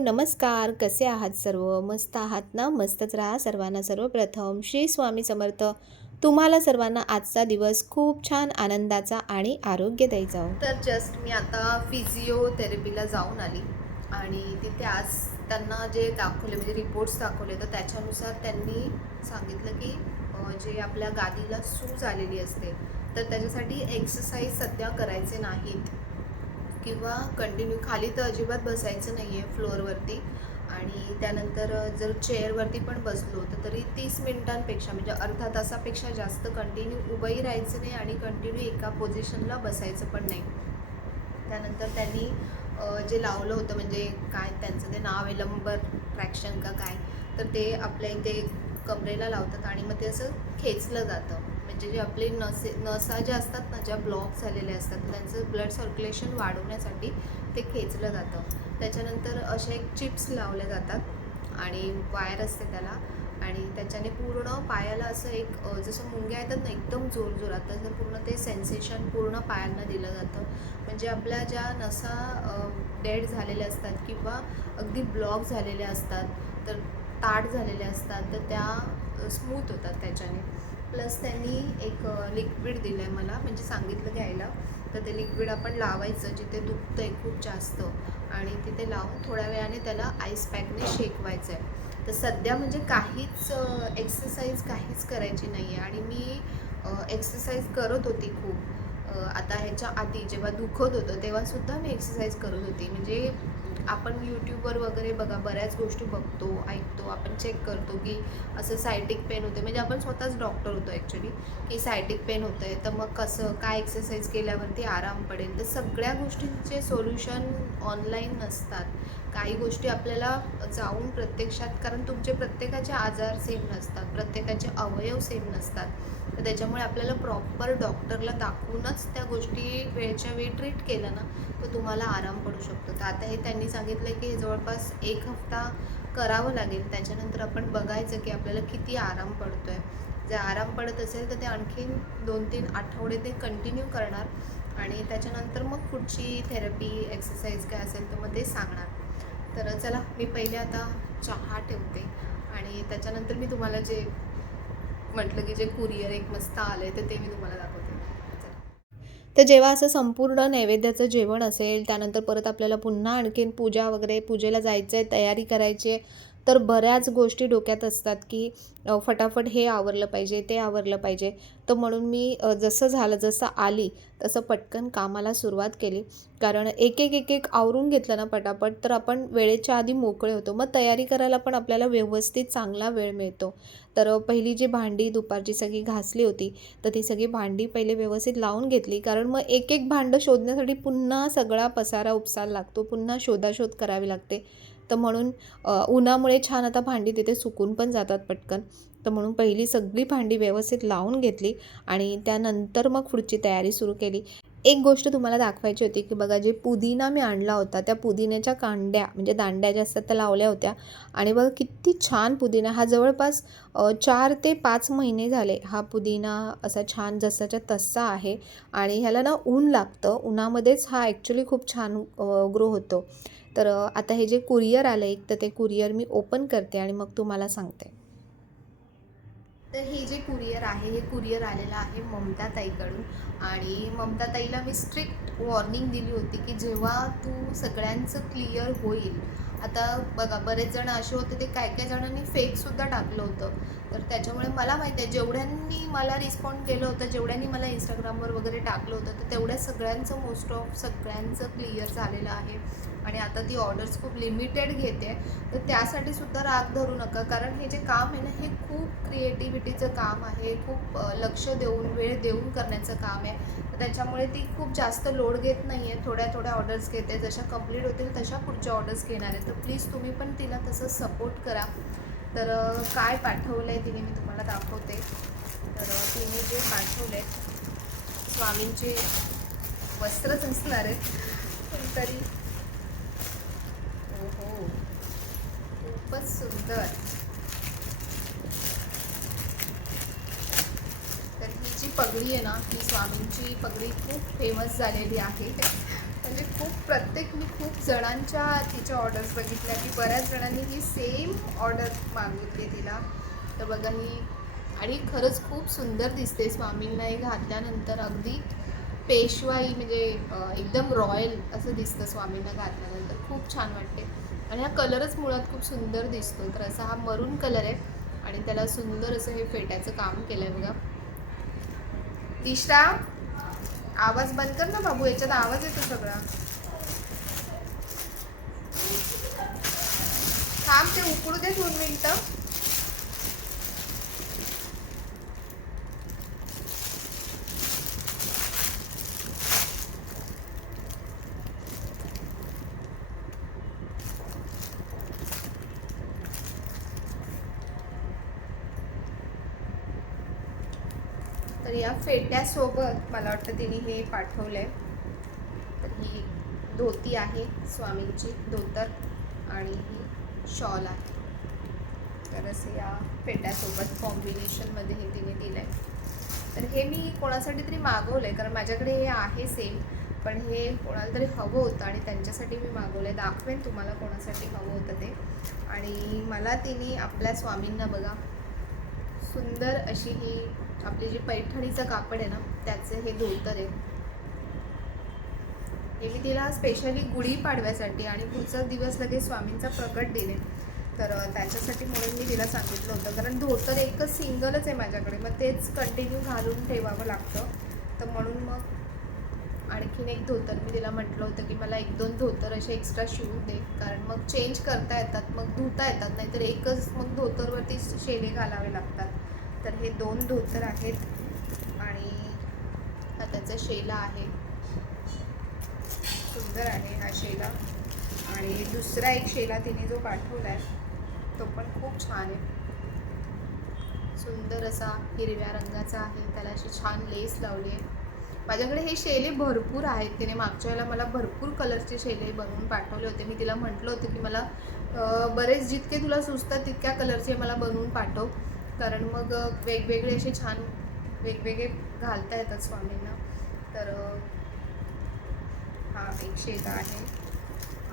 नमस्कार. कसे आहात सर्व? मस्त आहात ना? मस्तच राहा. सर्वांना सर्वप्रथम श्री स्वामी समर्थ. तुम्हाला सर्वांना आजचा दिवस खूप छान आनंदाचा आणि आरोग्यदायी जाओ. तर जस्ट मी आता फिजिओथेरपीला जाऊन आली आणि तिथे आज त्यांना जे दाखवले म्हणजे रिपोर्ट्स दाखवले तर त्याच्यानुसार त्यांनी सांगितलं की जे आपल्या गादीला सूज आलेली असते तर त्याच्यासाठी एक्सरसाइज सध्या करायचे नाहीत किंवा कंटिन्यू खाली तर अजिबात बसायचं नाही आहे फ्लोअरवरती. आणि त्यानंतर जर चेअरवरती पण बसलो तर तरी 30 मिनिटांपेक्षा म्हणजे अर्धा तासापेक्षा जास्त कंटिन्यू उभंही राहायचं नाही आणि कंटिन्यू एका पोझिशनला बसायचं पण नाही. त्यानंतर त्यांनी जे लावलं होतं म्हणजे काय त्यांचं ते नाव आहे लंबर ट्रॅक्शन का काय, तर ते आपल्या इथे कमरेला लावतात आणि मग ते असं खेचलं जातं. म्हणजे जे आपले नसा ज्या असतात ना, ज्या ब्लॉक झालेल्या असतात त्यांचं ब्लड सर्क्युलेशन वाढवण्यासाठी ते खेचलं जातं. त्याच्यानंतर अशा एक चिप्स लावल्या जातात आणि वायर असते त्याला आणि त्याच्याने पूर्ण पायाला असं एक जसं मुंग्या येतात ना एकदम जोरजोरात तसं पूर्ण ते सेन्सेशन पूर्ण पायांना दिलं जातं. म्हणजे आपल्या ज्या नसा डेड झालेल्या असतात किंवा अगदी ब्लॉक झालेल्या असतात तर ताट झालेल्या असतात तर त्या स्मूथ होतात त्याच्याने. प्लस त्यांनी एक लिक्विड दिलं आहे मला म्हणजे सांगितलं घ्यायला. तर ते लिक्विड आपण लावायचं जिथे दुखतं आहे खूप जास्त आणि तिथे लावून थोड्या वेळाने त्याला आईस पॅकने शेकवायचं आहे. तर सध्या म्हणजे काहीच एक्सरसाइज काहीच करायची नाही आहे आणि मी एक्सरसाइज करत होती खूप. आता ह्याच्या आधी जेव्हा दुखत होतं तेव्हासुद्धा मी एक्सरसाइज करत होती. म्हणजे आपण यूट्यूबवर वगैरे बघा बऱ्याच गोष्टी बघतो ऐकतो आपण चेक करतो की असं सायटिक पेन होते म्हणजे आपण स्वतःच डॉक्टर होतो ॲक्च्युली की सायटिक पेन होतं आहे तर मग कसं काय एक्सरसाइज केल्यावरती आराम पडेल. तर सगळ्या गोष्टींचे सोल्युशन ऑनलाईन नसतात. काही गोष्टी आपल्याला जाऊन प्रत्यक्षात कारण तुमचे प्रत्येकाचे आजार सेम नसतात, प्रत्येकाचे अवयव सेम नसतात. तर त्याच्यामुळे आपल्याला प्रॉपर डॉक्टरला दाखवूनच त्या गोष्टी वेळच्या वेळी ट्रीट केलं ना तर तुम्हाला आराम पडू शकतो. तर आता हे त्यांनी सांगितलं की जवळपास 1 हफ्ता करावं लागेल. त्याच्यानंतर आपण बघायचं की आपल्याला किती आराम पडतो आहे. जर आराम पडत असेल तर ते आणखीन 2-3 आठवडे ते कंटिन्यू करणार आणि त्याच्यानंतर मग पुढची थेरपी एक्सरसाइज काय असेल तर मग ते सांगणार. तर चला मी पहिले आता चहा ठेवते आणि त्याच्यानंतर मी तुम्हाला जे म्हटलं की जे कुरिअर एक मस्त आलं आहे तर ते मी तुम्हाला दाखवते. तर जेव्हा असं संपूर्ण नैवेद्याचं जेवण असेल त्यानंतर परत आपल्याला पुन्हा आणखीन पूजा वगैरे पूजेला जायचं आहे तयारी करायची आहे तर बऱ्याच गोष्टी डोक्यात असतात की फटाफट हे आवरलं पाहिजे ते आवरलं पाहिजे. तर म्हणून मी जसं झालं जसं आली तसं पटकन कामाला सुरुवात केली. कारण एक आवरून घेतलं ना पटापट तर आपण वेळेच्या आधी मोकळे होतो. मग तयारी करायला पण आपल्याला व्यवस्थित चांगला वेळ मिळतो. तर पहिली जी भांडी दुपारची सगळी घासली होती तर ती सगळी भांडी पहिले व्यवस्थित लावून घेतली. कारण मग एक भांडं शोधण्यासाठी पुन्हा सगळा पसारा उपसायला लागतो. पुन्हा शोधाशोध करावी लागते. तर म्हणून उन्हामुळे छान आता भांडी तिथे सुकून पण जातात पटकन. तर म्हणून पहिली सगळी भांडी व्यवस्थित लावून घेतली आणि त्यानंतर मग पुढची तयारी सुरू केली. एक गोष्ट तुम्हाला दाखवायची होती की बघा जे पुदिना मी आणला होता त्या पुदिन्याच्या कांड्या म्हणजे दांड्या ज्या असतात त्या लावल्या होत्या आणि बघा किती छान पुदिना हा जवळपास 4 ते 5 महिने झाले हा पुदिना असा छान जसाच्या तसा आहे आणि ह्याला ना ऊन लागतं. उन्हामध्येच हा ॲक्च्युली खूप छान ग्रो होतो. तर आता हे जे कुरिअर आलं एक तर ते कुरिअर मी ओपन करते आणि मग तुम्हाला सांगते. तर हे जे कुरिअर आहे हे कुरिअर आलेलं आहे ममता ताईकडून आणि ममता ताईला मी स्ट्रिक्ट वॉर्निंग दिली होती की जेव्हा तू सगळ्यांचं क्लिअर होईल. आता बघा बरेच जण असे होते ते काय काय जणांनी फेकसुद्धा टाकलं होतं. तर त्याच्यामुळे मला माहिती आहे जेवढ्यांनी मला रिस्पॉन्ड केलं होतं जेवढ्यांनी मला इंस्टाग्रामवर वगैरे टाकलं होतं तर तेवढ्या सगळ्यांचं मोस्ट ऑफ सगळ्यांचं क्लिअर झालेलं आहे आणि आता ती ऑर्डर्स खूप लिमिटेड घेते. तर त्यासाठी सुद्धा राग धरू नका कारण हे जे काम आहे ना हे खूप क्रिएटिव्हिटीचं काम आहे. खूप लक्ष देऊन वेळ देऊन करण्याचं काम आहे. तर त्याच्यामुळे ती खूप जास्त लोड घेत नाही आहे. थोड्या थोड्या ऑर्डर्स घेते. जशा कंप्लीट होतील तशा पुढच्या ऑर्डर्स घेणार आहे. तर प्लीज तुम्ही पण तिला तसं सपोर्ट करा. तर काय पाठवलं आहे तिने मी तुम्हाला दाखवते. तर तिने जे पाठवलं आहे स्वामींचे वस्त्रच असणार आहेत पण तरी हो खूपच सुंदर. तर ही जी पगडी आहे ना ही स्वामींची पगडी खूप फेमस झालेली आहे. म्हणजे मी खूप जणांच्या तिच्या ऑर्डर्स बघितल्या की बऱ्याच जणांनी ही सेम ऑर्डर मागितली तिला. तर बघा ही, आणि खरंच खूप सुंदर दिसते स्वामींना हे घातल्यानंतर. अगदी पेशवाई म्हणजे एकदम रॉयल असं दिसतं स्वामींना घातल्यानंतर. खूप छान वाटते आणि हा कलरच मुळात खूप सुंदर दिसतो. तर असा हा मरून कलर आहे आणि त्याला सुंदर असं हे फेट्याचं काम केलं आहे बघा. दिष्टा, आवाज बंद कर ना बाबू, याच्यात आवाज येतो सगळा. थांब, ते उकडू दे 2 मिनिटं. तर या फेट्यासोबत मला वाटतं तिने हे पाठवलं आहे. तर ही धोती आहे स्वामींची, धोतर, आणि ही शॉल आहे. तर असे या फेट्यासोबत कॉम्बिनेशनमध्ये हे तिने दिलं आहे. तर हे मी कोणासाठी तरी मागवलं आहे, कारण माझ्याकडे हे आहे सेम, पण हे कोणाला तरी हवं होतं आणि त्यांच्यासाठी मी मागवलं आहे. दाखवेन तुम्हाला कोणासाठी हवं होतं ते. आणि मला तिने आपल्या स्वामींना बघा सुंदर अशी ही आपली जी पैठणीचं कापड आहे ना त्याचं हे धोतर आहे. हे मी तिला स्पेशली गुढीपाडव्यासाठी आणि पुढचा दिवस लगेच स्वामींचा प्रकट दिन आहे, तर त्याच्यासाठी म्हणून मी तिला सांगितलं होतं. कारण धोतर एकच सिंगलच आहे माझ्याकडे, मग तेच कंटिन्यू घालून ठेवावं लागतं. तर म्हणून मग आणखीन एक धोतर मी तिला म्हटलं होतं की मला 1-2 धोतर असे एक्स्ट्रा शिवून दे, कारण मग चेंज करता येतात, मग धुता येतात, नाहीतर एकच मग धोतरवरती शेले घालावे लागतात. तर हे 2 धोतर आहेत आणि हा त्याचा शेला आहे, सुंदर आहे हा शेला. आणि दुसरा एक शेला तिने जो पाठवला आहे तो पण खूप छान आहे, सुंदर असा हिरव्या रंगाचा आहे. त्याला अशी छान लेस लावली आहे. माझ्याकडे हे शेले भरपूर आहेत. तिने मागच्या वेळेला मला भरपूर कलरचे शेले बनवून पाठवले होते. मी तिला म्हटलं होतं की मला बरेच जितके तुला सुचतात तितक्या कलरचे मला बनवून पाठव, कारण मग वेगवेगळे असे छान वेगवेगळे घालता येतात स्वामींना. तर हा एक शेला आहे.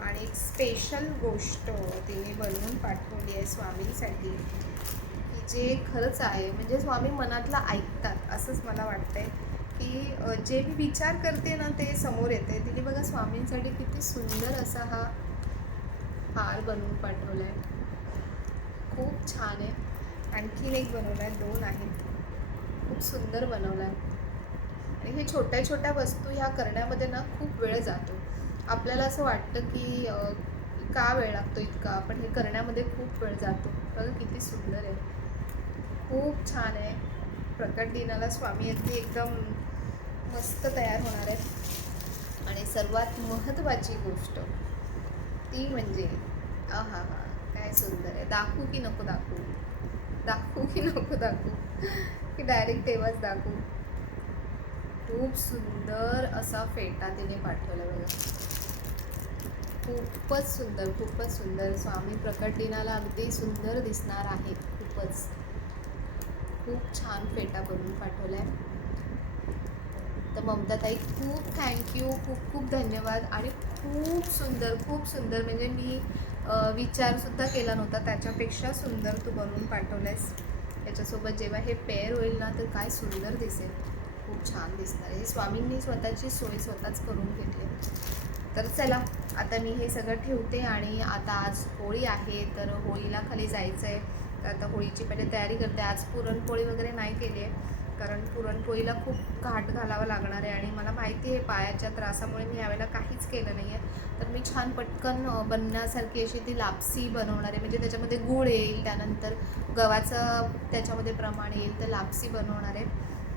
आणि एक स्पेशल गोष्ट तिने बनवून पाठवली आहे स्वामींसाठी, की जे खरंच आहे, म्हणजे स्वामी मनातलं ऐकतात असंच मला वाटतंय. की जे मी विचार करते ना ते समोर येते. तिने बघा स्वामींसाठी किती सुंदर असा हा हार बनवून पाठवला आहे, खूप छान आहे. आणखीन एक बनवला आहे, 2 आहेत, खूप सुंदर बनवला आहे. आणि हे छोट्या छोट्या वस्तू ह्या करण्यामध्ये ना खूप वेळ जातो. आपल्याला असं वाटतं की का वेळ लागतो इतका, पण हे करण्यामध्ये खूप वेळ जातो. बघा किती सुंदर आहे, खूप छान आहे. प्रकट दिनाला स्वामी अगदी एकदम मस्त तयार होणार आहेत. आणि सर्वात महत्त्वाची गोष्ट ती म्हणजे आहा हा, काय सुंदर आहे. दाखवू की नको दाखवू, दाखवू की नको दाखवू, की डायरेक्ट तेव्हाच दाखवू. खूप सुंदर असा फेटा तिने पाठवला बघा, खूपच सुंदर, खूपच सुंदर. स्वामी प्रकट दिनाला अगदी सुंदर दिसणार आहे. खूपच खूप छान फेटा बनवून पाठवला आहे. तर ममताताई खूप थँक्यू, खूप खूप धन्यवाद. आणि खूप सुंदर, खूप सुंदर, म्हणजे मी विचारसुद्धा केला नव्हता त्याच्यापेक्षा सुंदर तू बनवून पाठवलं आहेस. याच्यासोबत जेव्हा हे पेअर होईल ना तर काय सुंदर दिसेल, खूप छान दिसणार आहे. स्वामींनी स्वतःची सोय स्वतःच करून घेतली. तर चला आता मी हे सगळं ठेवते. आणि आता आज होळी आहे, तर होळीला खाली जायचं आहे. तर आता होळीची पहिले तयारी करते. आज पुरणपोळी वगैरे नाही केली आहे, कारण पुरणपोळीला खूप घाट घालावं लागणार आहे. आणि मला माहिती आहे पायाच्या त्रासामुळे मी यावेळेला काहीच केलं नाही आहे. तर मी छान पटकन बनण्यासारखी अशी ती लापसी बनवणार आहे, म्हणजे त्याच्यामध्ये गूळ येईल, त्यानंतर गव्हाचं त्याच्यामध्ये प्रमाण येईल, तर लापसी बनवणार आहे.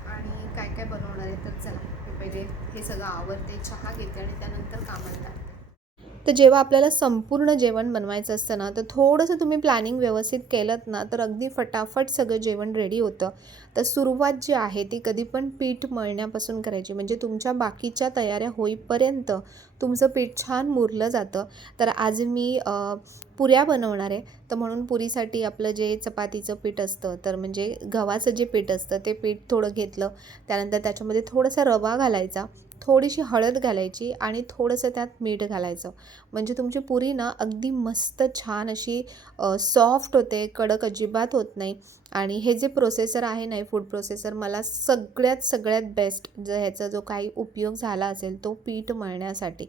आणि काय काय बनवणार आहे तर चला मी पहिले हे सगळं आवरते, चहा घेते आणि त्यानंतर कामाला लागते. तर जेव्हा आपल्याला संपूर्ण जेवण बनवायचं असतं ना, तर थोडंसं तुम्ही प्लॅनिंग व्यवस्थित केलंत ना, तर अगदी फटाफट सगळं जेवण रेडी होतं. तर सुरुवात जी आहे ती कधी पण पीठ मळण्यापासून करायची, म्हणजे तुमच्या बाकीच्या तयाऱ्या होईपर्यंत तुमचं पीठ छान मुरलं जातं. तर आज मी पुऱ्या बनवणार आहे. तर म्हणून पुरीसाठी आपलं जे चपातीचं पीठ असतं, तर म्हणजे गव्हाचं जे पीठ असतं ते पीठ थोडं घेतलं. त्यानंतर त्याच्यामध्ये थोडासा रवा घालायचा, थोडीशी हळद घालायची आणि थोडंसं त्यात मीठ घालायचं. म्हणजे तुमची पुरी ना अगदी मस्त छान अशी सॉफ्ट होते, कडक अजिबात होत नाही. आणि हे जे प्रोसेसर आहे ना, फूड प्रोसेसर मला सगळ्यात बेस्ट ह्याचा जो काही उपयोग झाला असेल तो पीठ मळण्यासाठी.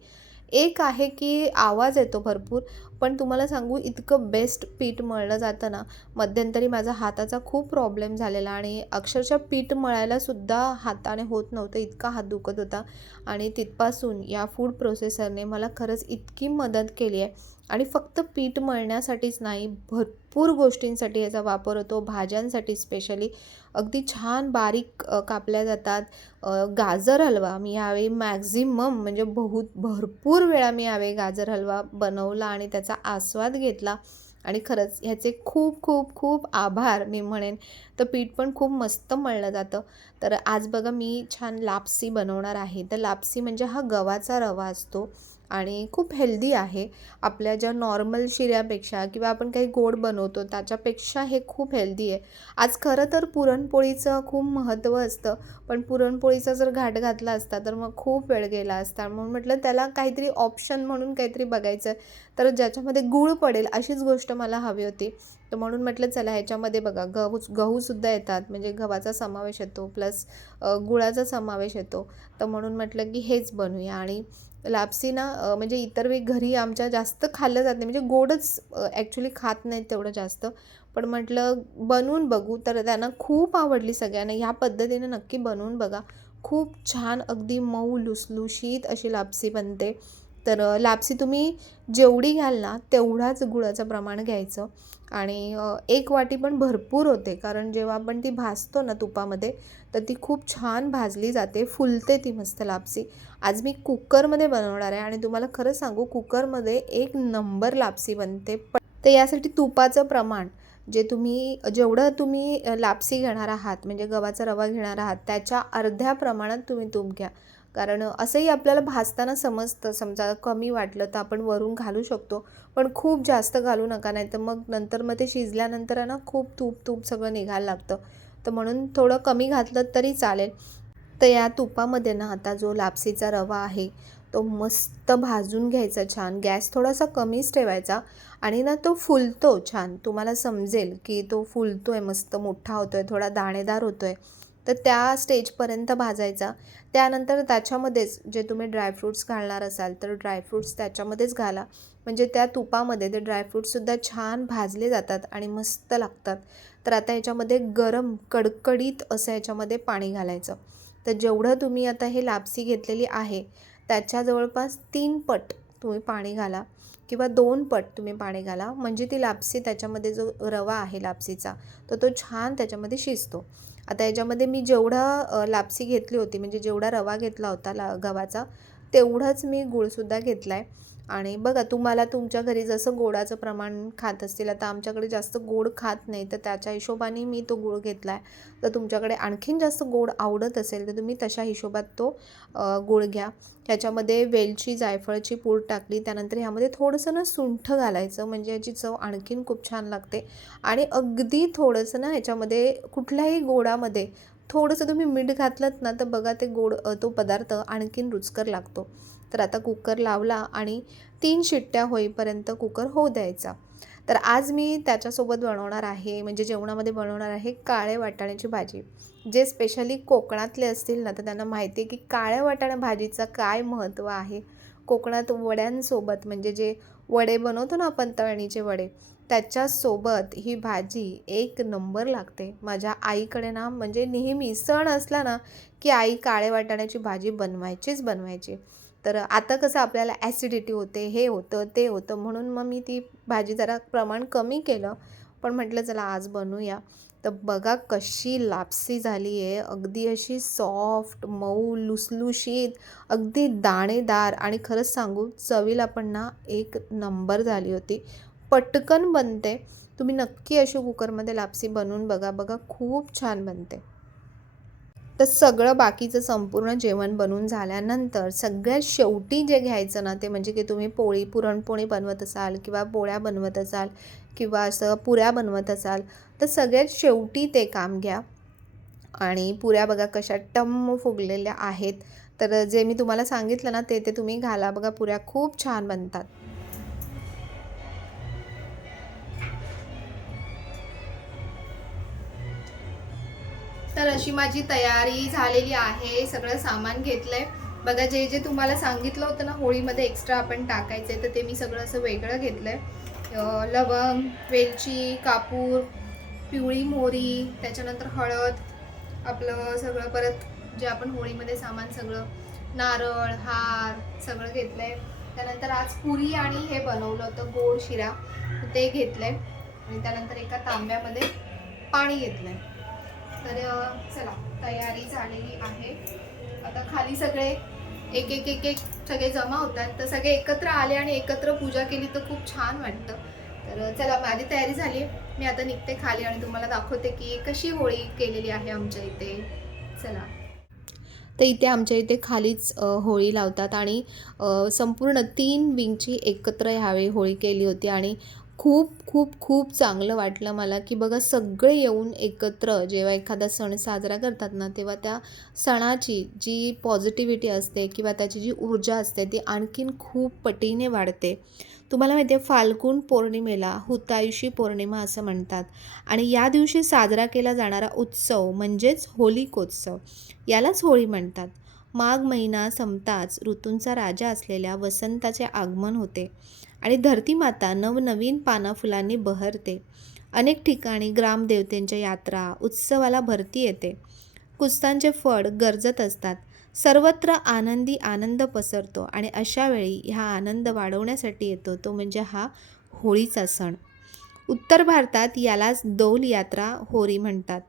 एक आहे की आवाज येतो भरपूर, पण तुम्हाला सांगू इतकं बेस्ट पीठ मळलं जातं ना. मध्यंतरी माझा हाताचा खूप प्रॉब्लेम झालेला आणि अक्षरशः पीठ मळायलासुद्धा हाताने होत नव्हतं, इतका हात दुखत होता. आणि तिथपासून या फूड प्रोसेसरने मला खरंच इतकी मदत केली आहे. आणि फक्त पीठ मळण्यासाठीच नाही, भरपूर गोष्टींसाठी याचा वापर होतो. भाज्यांसाठी स्पेशली अगदी छान बारीक कापल्या जातात. गाजर हलवा मी यावेळी मॅक्झिमम म्हणजे भरपूर वेळा मी यावेळी गाजर हलवा बनवला आणि त्याचा आस्वाद घेतला. आणि खरंच ह्याचे खूप खूप खूप आभार मी म्हणेन. तर पीठ पण खूप मस्त मळलं जातं. तर आज बघा मी छान लापसी बनवणार आहे. तर लापसी म्हणजे हा गव्हाचा रवा असतो आणि खूप हेल्दी आहे. आपल्या ज्या नॉर्मल शिऱ्यापेक्षा किंवा आपण काही गोड बनवतो त्याच्यापेक्षा हे खूप हेल्दी आहे. आज खरं तर पुरणपोळीचं खूप महत्त्व असतं, पण पुरणपोळीचा जर घाट घातला असता तर मग खूप वेळ गेला असता. म्हणून म्हटलं त्याला काहीतरी ऑप्शन म्हणून काहीतरी बघायचं, तर ज्याच्यामध्ये गूळ पडेल अशीच गोष्ट मला हवी होती. तर म्हणून म्हटलं चला ह्याच्यामध्ये बघा गहूसुद्धा येतात, म्हणजे गव्हाचा समावेश येतो प्लस गुळाचा समावेश येतो. तर म्हणून म्हटलं की हेच बनवूया. आणि लापसी ना म्हणजे इतर वेळी घरी आमच्या जास्त खाल्लं जात नाही, म्हणजे गोडच ॲक्च्युली खात नाहीत तेवढं जास्त. पण म्हटलं बनवून बघू, तर त्यांना खूप आवडली सगळ्यांना. ह्या पद्धतीने नक्की बनवून बघा. खूप छान अगदी मऊ लुसलुशीत अशी लापसी बनते. तर लापसी तुम्ही जेवढी घ्याल ना तेवढाच गुळाचं प्रमाण घ्यायचं. आणि 1 वाटी पण भरपूर होते, कारण जेव्हा आपण ती भाजतो ना तुपामध्ये तर ती खूप छान भाजली जाते, फुलते ती मस्त लापसी. आज मी कुकरमध्ये बनवणार आहे आणि तुम्हाला खरं सांगू कुकरमध्ये एक नंबर लापसी बनते. पण तर यासाठी तुपाचं प्रमाण जेवढं तुम्ही लापसी घेणार आहात, म्हणजे गव्हाचा रवा घेणार आहात त्याच्या अर्ध्या प्रमाणात तुम्ही तूप घ्या. कारण असंही आपल्याला भाजताना समजतं, समजा कमी वाटलं तर आपण वरून घालू शकतो. पण खूप जास्त घालू नका, नाही तर मग ते शिजल्यानंतर आहे ना खूप तूप तूप सगळं निघायला लागतं. तर म्हणून थोडं कमी घातलं तरी चालेल. तर या तुपामध्ये ना आता जो लापसीचा रवा आहे तो मस्त भाजून घ्यायचा छान. गॅस थोडासा कमीच ठेवायचा आणि ना तो फुलतो छान. तुम्हाला समजेल की तो फुलतोय, मस्त मोठा होतोय, थोडा दाणेदार होतोय. तर त्या स्टेजपर्यंत भाजायचा. त्यानंतर त्याच्यामध्येच जे तुम्ही ड्रायफ्रूट्स घालणार असाल तर ड्रायफ्रूट्स त्याच्यामध्येच घाला. म्हणजे त्या तुपामध्ये ते ड्रायफ्रूट्ससुद्धा छान भाजले जातात आणि मस्त लागतात. तर आता याच्यामध्ये गरम कडकडीत असं याच्यामध्ये पाणी घालायचं. तर जेवढं तुम्ही आता हे लापसी घेतलेली आहे त्याच्या जवळपास 3 पट तुम्ही पाणी घाला किंवा 2 पट तुम्ही पाणी घाला. म्हणजे ती लापसी त्याच्यामध्ये जो रवा आहे लापसीचा तर तो छान त्याच्यामध्ये शिजतो. आता याच्यामध्ये मी जेवढा लापसी घेतली होती, म्हणजे जेवढा रवा घेतला होता गव्हाचा तेवढाच मी गूळसुद्धा घेतला आहे. आणि बघा तुम्हाला तुमच्या घरी जसं गोडाचं प्रमाण खात असतील, आता आमच्याकडे जास्त गोड खात नाही तर त्याच्या हिशोबाने मी तो गूळ घेतला आहे. तर तुमच्याकडे आणखीन जास्त गोड आवडत असेल तर तुम्ही तशा हिशोबात तो गूळ घ्या. ह्याच्यामध्ये वेलची जायफळची पूड टाकली, त्यानंतर ह्यामध्ये थोडंसं ना सुंठ घालायचं, म्हणजे याची चव आणखीन खूप छान लागते. आणि अगदी थोडंसं ना ह्याच्यामध्ये कुठल्याही गोडामध्ये थोडंसं तुम्ही मीठ घातलंत ना तर बघा ते गोड तो पदार्थ आणखीन रुचकर लागतो. तर आता कुकर लावला आणि 3 शिट्ट्या होईपर्यंत कुकर होऊ द्यायचा. तर आज मी त्याच्यासोबत बनवणार आहे, म्हणजे जेवणामध्ये बनवणार आहे काळे वाटाण्याची भाजी. जे स्पेशली कोकणातले असतील ना तर त्यांना माहिती आहे की काळ्या वाटाणा भाजीचं काय महत्त्व आहे. कोकणात वड्यांसोबत, म्हणजे जे वडे बनवतो ना आपण तळणीचे वडे, त्याच्यासोबत ही भाजी एक नंबर लागते. माझ्या आईकडे ना म्हणजे नेहमी सण असला ना की आई काळे वाटाण्याची भाजी बनवायचीच बनवायची. तर आता कसं आपल्याला ॲसिडिटी होते, हे होतं ते होतं, म्हणून मग मी ती भाजी जरा प्रमाण कमी केलं. पण म्हटलं चला आज बनवूया. तर बघा कशी लापसी झाली आहे, अगदी अशी सॉफ्ट मऊ लुसलुशीत, अगदी दाणेदार आणि खरंच सांगू चवीला पण ना एक नंबर झाली होती. पटकन बनते. तुम्ही नक्की अशी कुकरमध्ये लापसी बनवून बघा. बघा खूप छान बनते. तर सगळं बाकीचं संपूर्ण जेवण बनवून झाल्यानंतर सगळ्यात शेवटी जे घ्यायचं ना ते म्हणजे की तुम्ही पुरणपोळी बनवत असाल किंवा पोळ्या बनवत असाल किंवा असं पुऱ्या बनवत असाल तर सगळ्यात शेवटी ते काम घ्या. आणि पुऱ्या बघा कशा टम्म फुगलेल्या आहेत. तर जे मी तुम्हाला सांगितलं ना ते तुम्ही घाला बघा, पुऱ्या खूप छान बनतात. तर अशी माझी तयारी झालेली आहे. सगळं सामान घेतलंय बघा. जे तुम्हाला सांगितलं होतं ना होळीमध्ये एक्स्ट्रा आपण टाकायचं तर ते मी सगळं असं वेगळं घेतलंय. लवंग, वेलची, कापूर, पिवळी मोहरी, त्याच्यानंतर हळद, आपलं सगळं परत जे आपण होळीमध्ये सामान सगळं, नारळ, हार सगळं घेतलंय. त्यानंतर आज पुरी आणि हे बनवलं होतं गोड शिरा, ते घेतलंय. आणि त्यानंतर एका तांब्यामध्ये पाणी घेतलंय. तर चला तयारी झालेली आहे. आता खाली सगळे एक एक एक एक सगळे जमा होतात, तर सगळे एकत्र आले आणि एकत्र पूजा केली तर खूप छान वाटतं. तर चला माझी तयारी झाली, मी आता निघते खाली आणि तुम्हाला दाखवते की कशी होळी केलेली आहे आमच्या इथे. चला. तर इथे आमच्या इथे खालीच होळी लावतात आणि संपूर्ण 3 विंगची एकत्र ह्यावेळी होळी केली होती आणि खूप खूप खूप चांगलं वाटलं मला की बघा सगळे येऊन एकत्र जेव्हा एखादा सण साजरा करतात ना, तेव्हा त्या सणाची जी पॉझिटिव्हिटी असते किंवा त्याची जी ऊर्जा असते ती आणखीन खूप पटीने वाढते. तुम्हाला माहिती आहे फाल्गुन पौर्णिमेला हुतायुषी पौर्णिमा असं म्हणतात आणि या दिवशी साजरा केला जाणारा उत्सव म्हणजेच होलिकोत्सव, यालाच होळी म्हणतात. माघ महिना संपताच ऋतूंचा राजा असलेल्या वसंताचे आगमन होते आणि धरती माता नवनवीन पानाफुलांनी बहरते. अनेक ठिकाणी ग्रामदेवतेंच्या यात्रा उत्सवाला भरती येते. कुस्तांचे फळ गरजत असतात. सर्वत्र आनंदी आनंद पसरतो आणि अशा वेळी हा आनंद वाढवण्यासाठी येतो तो म्हणजे हा होळीचा सण. उत्तर भारतात यालाच दौल यात्रा होळी म्हणतात.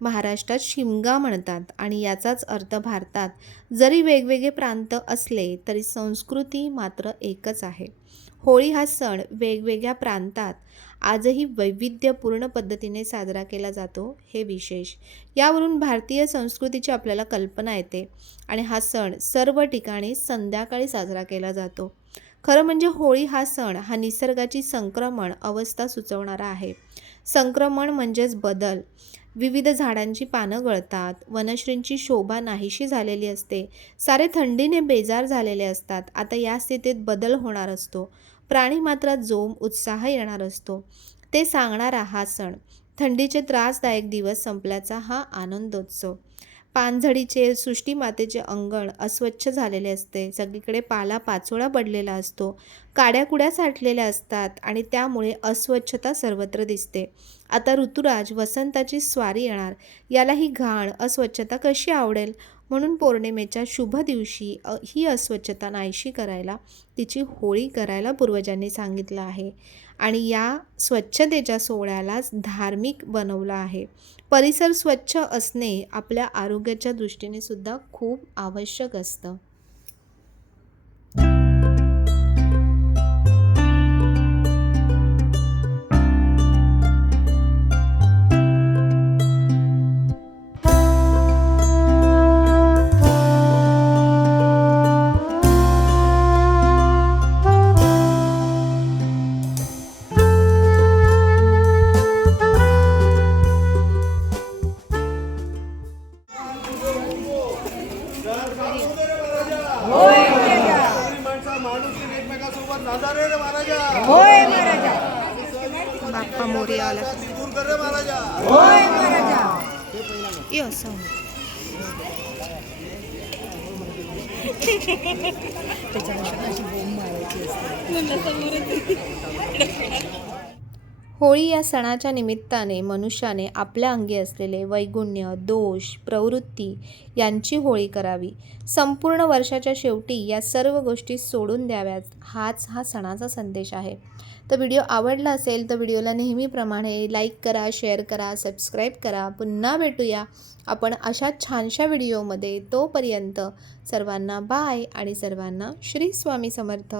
महाराष्ट्रात शिमगा म्हणतात आणि याचाच अर्थ भारतात जरी वेगवेगळे प्रांत असले तरी संस्कृती मात्र एकच आहे. होळी हा सण वेगवेगळ्या प्रांतात आजही वैविध्यपूर्ण पद्धतीने साजरा केला जातो, हे विशेष. यावरून भारतीय संस्कृतीची आपल्याला कल्पना येते आणि हा सण सर्व ठिकाणी संध्याकाळी साजरा केला जातो. खरं म्हणजे होळी हा सण हा निसर्गाची संक्रमण अवस्था सुचवणारा आहे. संक्रमण म्हणजेच बदल. विविध झाडांची पानं गळतात, वनश्रींची शोभा नाहीशी झालेली असते, सारे थंडीने बेजार झालेले असतात. आता या स्थितीत बदल होणार असतो. प्राणीमात्रात जोम उत्साह येणार असतो, ते सांगणारा हा सण. थंडीचे त्रासदायक दिवस संपल्याचा हा आनंदोत्सव. पानझडीचे सृष्टीमातेचे अंगण अस्वच्छ झालेले असते. सगळीकडे पाला पाचोळा पडलेला असतो, काड्याकुड्या साठलेल्या असतात आणि त्यामुळे अस्वच्छता सर्वत्र दिसते. आता ऋतुराज वसंताची स्वारी येणार, याला ही घाण अस्वच्छता कशी आवडेल? म्हणून पौर्णिमेच्या शुभ दिवशी ही अस्वच्छता नाहीशी करायला, तिची होळी करायला पूर्वजांनी सांगितलं आहे आणि या स्वच्छतेच्या सोहळ्यालाच धार्मिक बनवलं आहे. परिसर स्वच्छ असणे आपल्या आरोग्याच्या दृष्टीने सुद्धा खूप आवश्यक असतं. बाप्पा मोरया आला. होळी या सणाच्या निमित्ताने मनुष्याने आपल्या अंगी असलेले वैगुण्य, दोष, प्रवृत्ती यांची होळी करावी. संपूर्ण वर्षाच्या शेवटी या सर्व गोष्टी सोडून द्याव्यात, हाच हा सणाचा संदेश आहे. तर व्हिडिओ आवडला असेल तर व्हिडिओला नेहमीप्रमाणे लाईक करा, शेअर करा, सबस्क्राईब करा. पुन्हा भेटूया आपण अशा छानशा व्हिडिओमध्ये. तोपर्यंत सर्वांना बाय आणि सर्वांना श्री स्वामी समर्थ.